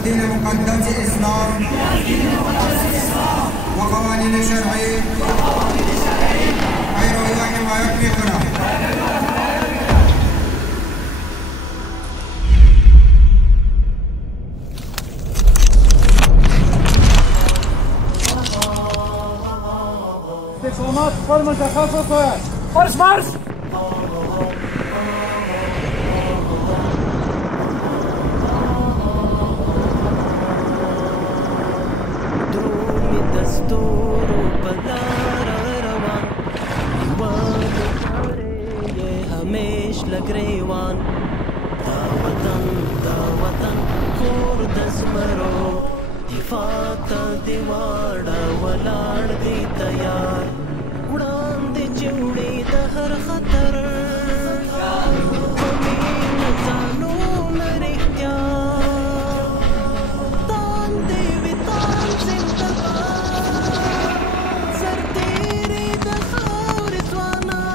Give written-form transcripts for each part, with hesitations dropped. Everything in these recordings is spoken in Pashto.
الدين المقدس الإسلام وقوانين شرعي غير إله ما يكفينا. استقامات فرمة تخصصها مارش مارش. لګریوان دا وطن کور د زمرو دفاع ته دی واړه ولاړ دی تیار وړاندې چوړې د هر خطر امین ځانو مرحتیا تان دی وطن زندباد سرتیری د خاورې ځوانان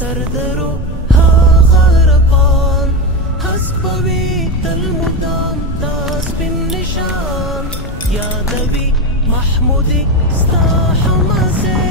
سردرو ها غربان حسبوي تل مدام داس بالنشان يا ذوي محمودي ستا حماسي